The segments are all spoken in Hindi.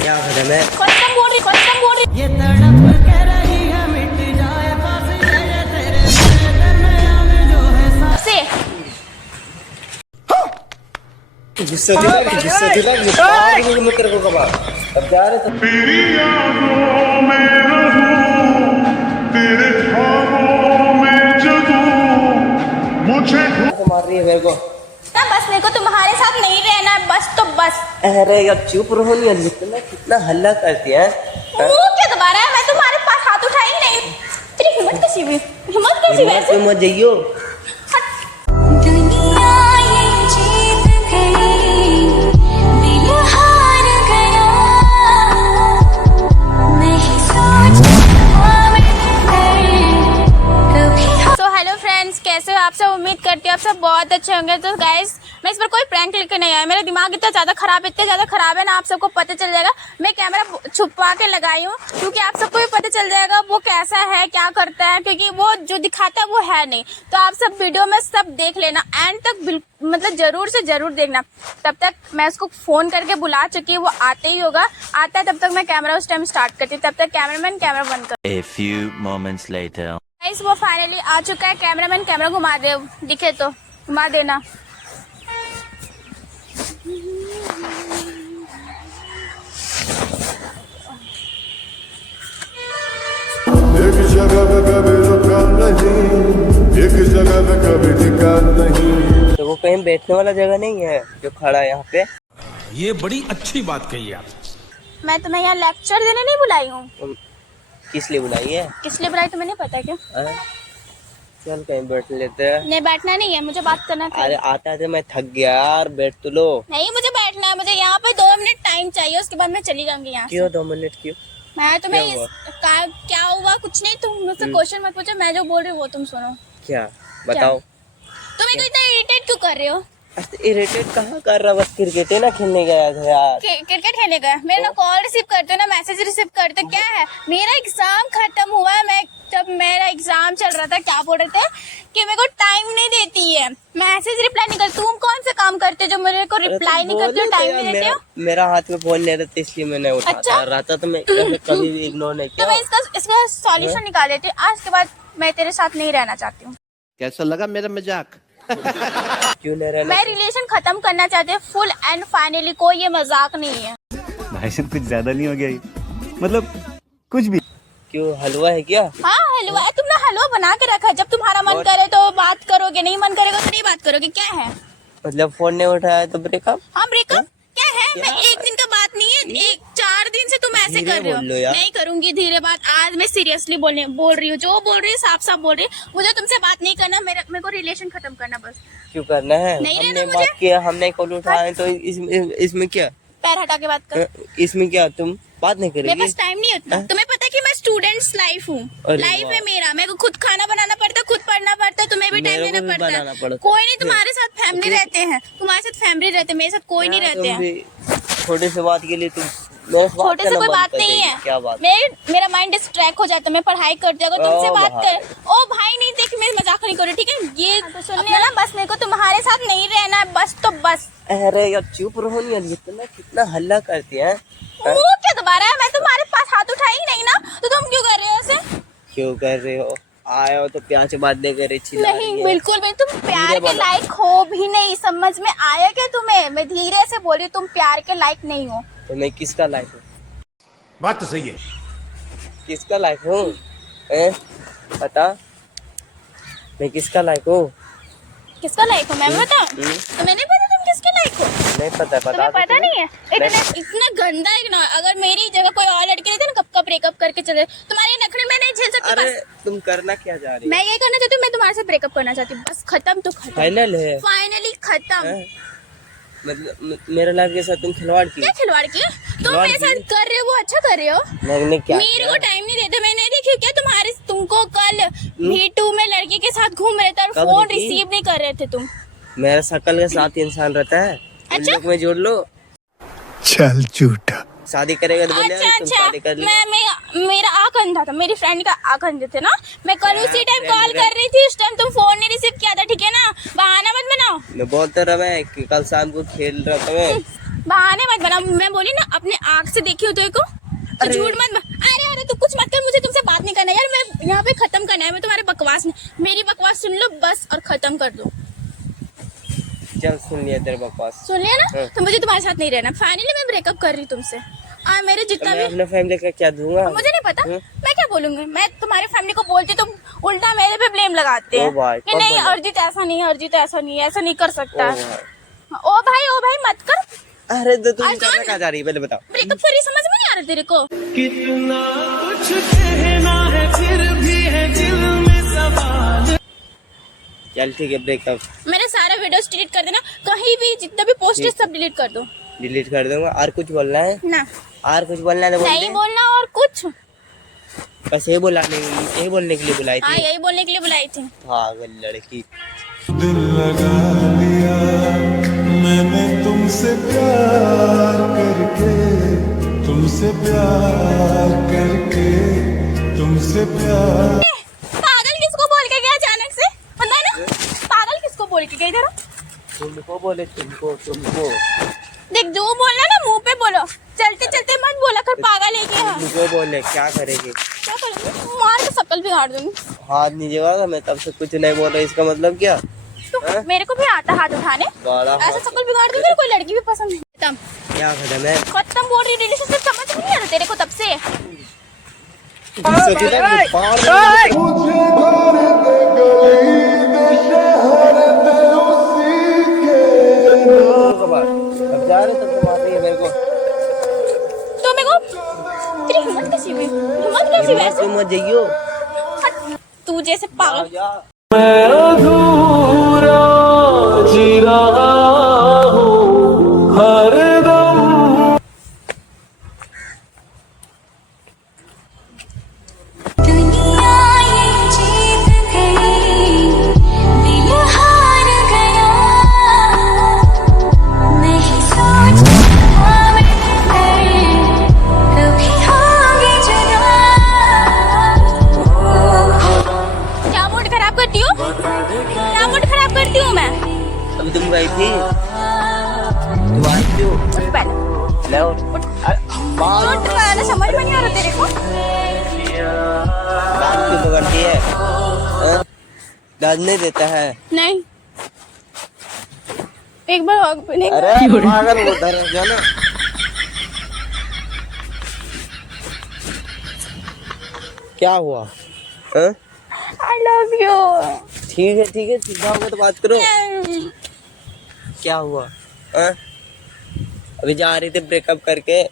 क्या खत्म है? खत्म बोल रही ये तड़प कह रही है मिट जाए पास जाए तेरे दरमियान जो है से गुस्सा दिला मैं तेरे को कबा अब जा रहे तो तेरी यादों में रहूं, तेरे ख्वाबों में जगूं, मुझे मार रही है मेरे को। ना, बस मेरे को तुम्हारे साथ नहीं रहना है, बस तो बस। अरे यार चुप रहो नहीं यार, इतना कितना हल्ला करती है। मुंह क्या दबा रहा है? मैं तुम्हारे पास हाथ उठाई ही नहीं। तेरी हिम्मत कैसी हुई? हिम्मत कैसी वैसे? मत जाइयो। दुनिया ये जीत गई, दिल हार गया, मैं ही सोचता मैं कभी। तो हेलो फ्रेंड्स, कैसे हो आप सब? उम्मीद करती हूँ आप सब बहुत अच्छे होंगे। तो गाइस, मैं इस पर कोई प्रैंक लेकर नहीं आया। मेरा दिमाग इतना ज़्यादा खराब है ना, आप सबको पता चल जाएगा। मैं कैमरा छुपा के लगाई हूँ क्योंकि आप सबको भी पता चल जाएगा वो कैसा है, क्या करता है, क्योंकि वो जो दिखाता है वो है नहीं। तो आप सब वीडियो में सब देख लेना, एंड तक मतलब जरूर से जरूर देखना। तब तक मैं उसको फ़ोन करके बुला चुकी हूँ, वो आते ही होगा। आता है तब तक मैं कैमरा उस टाइम स्टार्ट करती हूँ। तब तक कैमरामैन कैमरा बंद कर। A few moments later. Guys, वो फाइनली आ चुका है। कैमरामैन कैमरा घुमा दे, दिखे तो घुमा देना। एक जगह पे कभी रुका नहीं, एक जगह पे कभी टिका नहीं। तो वो कहीं बैठने वाला जगह नहीं है जो खड़ा है यहाँ पे? ये बड़ी अच्छी बात कही आप। मैं तुम्हें यहाँ लेक्चर देने नहीं बुलाई हूँ। किस लिए बुलाई है? किस लिए बुलाई तुम्हें नहीं पता क्या? हाँ? चल कहीं बैठ लेते हैं। नहीं, बैठना नहीं है, मुझे बात करना था। अरे आता है मैं थक गया यार, बैठ तो लो। नहीं, मुझे बैठना है। मुझे यहाँ पे 2 मिनट टाइम चाहिए, उसके बाद मैं चली जाऊंगी यहाँ से। क्यों 2 मिनट क्यों? मैं तुम्हें क्या हुआ? क्या हुआ? कुछ नहीं, तुम मुझसे क्वेश्चन मत पूछो। मैं जो बोल रही हूँ वो तुम सुनो। क्या बताओ? तुम मेरे को इतना इरिटेट क्यों कर रहे हो? इरिटेट कहाँ कर रहा, बस क्रिकेट है ना खेलने गया था यार। क्रिकेट खेलने गए? मेरा ना कॉल रिसीव करते हो ना मैसेज रिसीव करते, क्या है? मेरा एग्जाम खत्म हुआ है। मैं जब मेरा एग्जाम चल रहा था, क्या बोल रहे थे कि मेरे को टाइम नहीं देती है, मैसेज रिप्लाई नहीं कर। तुम कौन से काम करते हो जो मेरे को रिप्लाई नहीं करते हो, टाइम नहीं देते हो? मेरा हाथ में फोन नहीं रहता इसलिए मैंने अच्छा? रहा था, तो मैं कभी भी इग्नोर नहीं तो किया। मैं इसका सॉल्यूशन निकाल देती हूँ। आज के बाद मैं तेरे साथ नहीं रहना चाहती हूँ। कैसा लगा मेरा मजाक? क्यों नहीं रहना? मैं रिलेशन खत्म करना चाहती हूँ फुल एंड फाइनली। कोई ये मजाक नहीं है। भाई साहब कुछ ज्यादा नहीं हो गया ये? मतलब कुछ भी? क्यों हलवा है क्या? हाँ, हलवा है। तुमने हलवा बना के रखा है, जब तुम्हारा मन करे तो बात करोगे, नहीं मन करेगा तो नहीं बात करोगे। क्या है मतलब फोन नहीं उठाया तो ब्रेकअप? हाँ, ब्रेकअप क्या है? मैं एक दिन का बात नहीं है, 4 दिन से तुम ऐसे धीरे कर रहे हो। बोल लो यार। नहीं करूंगी धीरे बात। आज मैं सीरियसली बोल रही हूँ, जो बोल रही है साफ साफ बोल रही है। मुझे तुमसे बात नहीं करना, मेरे को रिलेशन खत्म करना बस। क्यों करना है? नहीं हमने रहना बात मुझे। किया, हमने कॉल उठाया तो इसमें क्या? पैर हटा के बात कर। इसमें क्या तुम बात नहीं मेरे करेगी? पास टाइम नहीं है उतना। तुम्हें पता है कि मैं स्टूडेंट्स लाइफ हूँ, अरे लाइफ वाह। है मेरा। मेरे को खुद खाना बनाना पड़ता है, खुद पढ़ना पड़ता है, तुम्हें भी टाइम मेरे को देना भी बनाना पड़ता पड़ता है। है। कोई नहीं, तुम्हारे साथ फैमिली रहते हैं, तुम्हारे साथ फैमिली रहते हैं, मेरे साथ कोई नहीं रहते हैं। छोटे से बात के लिए तुम मेरे से बात छोटे से करना कोई बंद बात कर नहीं देगी। है। क्या बात? मेरा माइंड डिस्ट्रैक्ट हो जाता है। मैं पढ़ाई करती हूँ, अगर तुमसे ओ बात भाई। कर। ओ भाई नहीं, देख मैं मजाक नहीं कर रही, ठीक है? ये तो सुनने ना, बस मेरे को तुम्हारे साथ नहीं रहना है, बस तो बस। अरे यार चुप रहो नहीं यार, इतना कितना हल्ला करती है। मुंह क्या दबा रहा है? मैं तुम्हारे पास हाथ उठाई ही नहीं ना, तो तुम क्यों कर रहे हो ऐसे? क्यों कर रहे हो? आए हो तो प्यार से बात नहीं कर रही, चिल्ला रही नहीं, है। बिल्कुल भी। तुम प्यार धीरे के बोलो। लायक हो भी नहीं। समझ में आया क्या तुम्हें? मैं धीरे से बोल रही हूँ, तुम प्यार के लायक नहीं हो। तो मैं किसका लायक हूँ? बात तो सही है। किसका लायक हूँ? बता, मैं किसका लायक हूँ? किसका लायक हो मैं बता? हम्म। तुम्हें नहीं पता तुम किसके लायक हो? नहीं पता, बता तुम्हें दो पता तुम्हें। नहीं है? इतना गंदा है ना। अगर मेरी जगह कोई और लड़की रहती ना, कब का ब्रेकअप करके चले। तुम्हारे नखरे में नहीं झेल सकती। अरे बस तुम करना क्या जा रही हो? मैं ये करना चाहती हूँ, मैं तुम्हारे से ब्रेकअप करना चाहती हूँ। बस खत्म तो खत्म, फाइनल है? फाइनली खत्म। हैं? मतलब मेरे लाइफ के साथ तुम खिलवाड़ की? क्या खिलवाड़ की? तुम खिलवाड़ मेरे साथ की? कर रहे हो वो अच्छा कर रहे हो। मैंने क्या मेरे किया? को टाइम नहीं देते। मैं नहीं देखी क्या तुमको कल V2 में लड़के के साथ घूम रहे थे और कब फोन देखी? रिसीव नहीं कर रहे थे तुम। मेरा शकल के साथ इंसान रहता है, अच्छा? उन लोग में जोड़ लो। चल झूठा। शादी करेगा तो बोले अच्छा तुम शादी कर लो। मेरा आँख अंधा था, मेरी फ्रेंड का आँख अंधे थे ना। मैं कल क्या उसी टाइम friend कॉल है? कर रही थी, उस टाइम तुम फोन नहीं रिसीव किया था, ठीक है ना? बहाना मत बनाओ। मैं बोलता रहा मैं कि कल शाम को खेल रहा था मैं। बहाने मत बना। मैं बोली ना अपने आँख से देखी हो तो तो झूठ मत अरे तू कुछ मत कर, मुझे तुमसे बात नहीं करना यार। मैं यहाँ पे खत्म करना है, मैं तुम्हारे बकवास नहीं, मेरी बकवास सुन लो बस और खत्म कर दो। चल सुन लिया तेरे बकवास, सुन लिया ना? तो मुझे तुम्हारे साथ नहीं रहना। फाइनली मैं ब्रेकअप कर रही तुमसे। मेरे जितना भी अपने फैमिली का क्या दूंगा? मुझे नहीं पता, मैं क्या बोलूंगी। मैं तुम्हारी फैमिली को बोलती तुम उल्टा मेरे पे ब्लेम लगाते हैं कि नहीं अर्जित ऐसा नहीं, अर्जित ऐसा नहीं, ऐसा नहीं कर सकता। ओ भाई मत कर। अरे तो तुम करना क्या चाह रही है पहले बताओ। ब्रेकअप कर रही, समझ में नहीं आ रहा तेरे को? कितना कुछ कहना है फिर भी है दिल में सवाल। चल ठीक है ब्रेकअप। मेरे सारे वीडियोस डिलीट कर देना, कहीं भी जितना भी पोस्ट है सब डिलीट कर दो। डिलीट कर दूंगा। और कुछ बोलना है ना और कुछ बोलना है तो बोल नहीं दे। बोलना और कुछ। बस ये यही बोलने के लिए बुलाई हाँ थी। यही बोलने के लिए बुलाई थी। पागल लड़की। दिल लगा लिया मैंने तुमसे प्यार करके, तुमसे प्यार करके, तुमसे प्यार। पागल किसको बोल के गया अचानक से? पता है ना पागल किसको बोल के गया? जरा तुमको बोले, तुमको देख, जो बोलना ना मुंह पे बोलो, चलते चलते मत बोला कर। पागल है क्या? तुमको बोले क्या करेगी? क्या करूंगी? मार के शक्ल बिगाड़ दूंगी। हाथ नहीं जवागा, मैं तब से कुछ नहीं बोल रहा। इसका मतलब क्या? तो मेरे को भी आता हाथ उठाने, बड़ा ऐसा शक्ल बिगाड़ दूंगी। कोई लड़की भी पसंद नहीं। खत्म क्या खत्म है? खत्म बोल रही। रिलेशनशिप समझ में नहीं आ रहा तेरे को तब से। मुझे घर दे गली दे शहर दे उसी के नाम। अब जा रहे तब से मार रही है मेरे को। तो मेरे को तेरी हिम्मत कैसी हुई? हिम्मत कैसी हुई ऐसे? मत जाइयो। तू जैसे पागल। मैं अधूरा जी रहा हूँ हरदम। दुनिया ये जीत गई, दिल हार गया। नहीं सोचा मैं कभी होंगे जुदा। क्या मूड खराब करती हूँ? क्या मूड खराब करती हूँ मैं? अभी तुम गई थी, तुम आई थी। उठ पहले, ले उठ पहले। समझ में नहीं आ रहा तेरे को? बात क्यों पकड़ती है? हाँ? दर्द नहीं देता है? नहीं, एक बार और भी नहीं। अरे पागल उधर जाना। क्या हुआ? हाँ? I love you। ठीक है सीधा होगा तो बात करो। क्या हुआ? हाँ? अभी जा रही थी ब्रेकअप करके।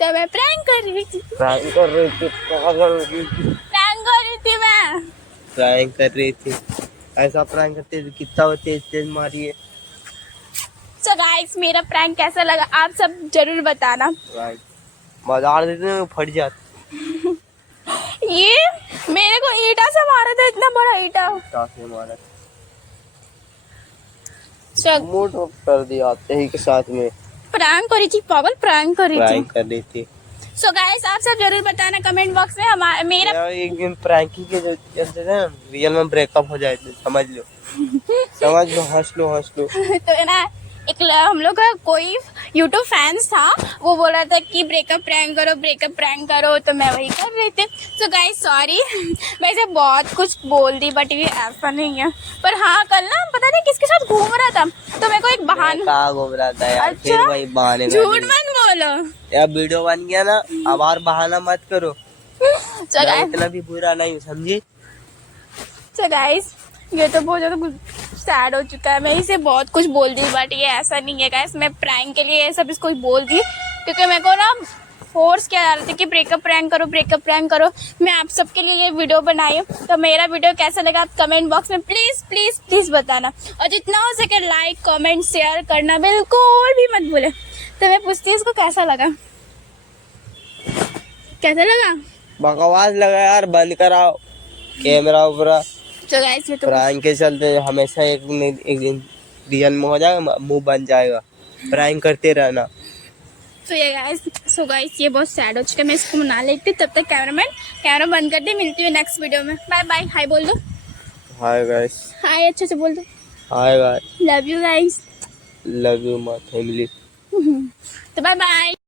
तो मैं प्रैंक कर रही थी। प्रैंक कर रही थी, पागल। प्रैंक कर रही थी मैं। प्रैंक कर रही थी। ऐसा प्रैंक करते थे, कितना तेज मारी है। So guys, मेरा प्रैंक कैसा लगा आप सब जरूर बताना। बाजार देते हैं फट जाते। ये मेरे को ईटा से मारा था, इतना बड़ा ईटा। से मारा So, मूड ऑफ कर दिया आते ही के साथ में। प्रैंक करी थी पागल, प्रैंक करी थी। प्रैंक कर रही थी। So guys, आप सब जरूर बताना कमेंट बॉक्स में। हमारा मेरा यार एक दिन प्रैंकिंग के जो चलते थे रियल में ब्रेकअप हो जाए समझ लो। समझ लो, हंस लो। तो है ना, एक हम लोग का कोई यूट्यूब फैंस था, वो बोल रहा था कि ब्रेकअप प्रैंक करो, तो मैं वही कर रही थी। सो गाइस सॉरी, वैसे बहुत कुछ बोल दी बट ये ऐसा नहीं है। पर हाँ कल ना पता नहीं किसके साथ घूम रहा था, तो मेरे को एक बहाना। कहाँ घूम रहा था यार? फिर अच्छा? वही बहाने झूठ मत बोलो। यार वीडियो बन गया ना, अब और बहाना मत करो। So मैं guys, इतना भी बुरा नहीं हूँ, समझी? so guys, ये तो बहुत ज्यादा सैड हो चुका है। मैं इसे बहुत कुछ बोल दी बट ये ऐसा नहीं है गाइस। मैं प्रैंक के लिए ये सब इसको बोल दी क्योंकि मेरे को ना फोर्स किया जा रहा था कि ब्रेकअप प्रैंक करो। मैं आप सबके लिए ये वीडियो बनाई हूँ। तो मेरा वीडियो कैसा लगा आप कमेंट बॉक्स में प्लीज बताना, और जितना हो सके लाइक कमेंट शेयर करना बिल्कुल भी मत भूले। तो मैं पूछती हूँ इसको कैसा लगा? बकवास लगा यार, बंद कराओ कैमरा ऊपर। तो गाइस ये तो प्रैंक के चलते हमेशा एक दिन रियल में हो जाएगा, मुंह बन जाएगा। प्रैंक करते रहना। तो ये गाइस ये बहुत सैड हो चुका है। मैं इसको मना लेती हूँ, तब तक कैमरा बंद कर दे। मिलती हूँ नेक्स्ट वीडियो में। बाय हाय बोल दो। Hi guys. हाय अच्छे से बोल दो। Hi guys. Love you guys. Love you my family. तो बाय बाय।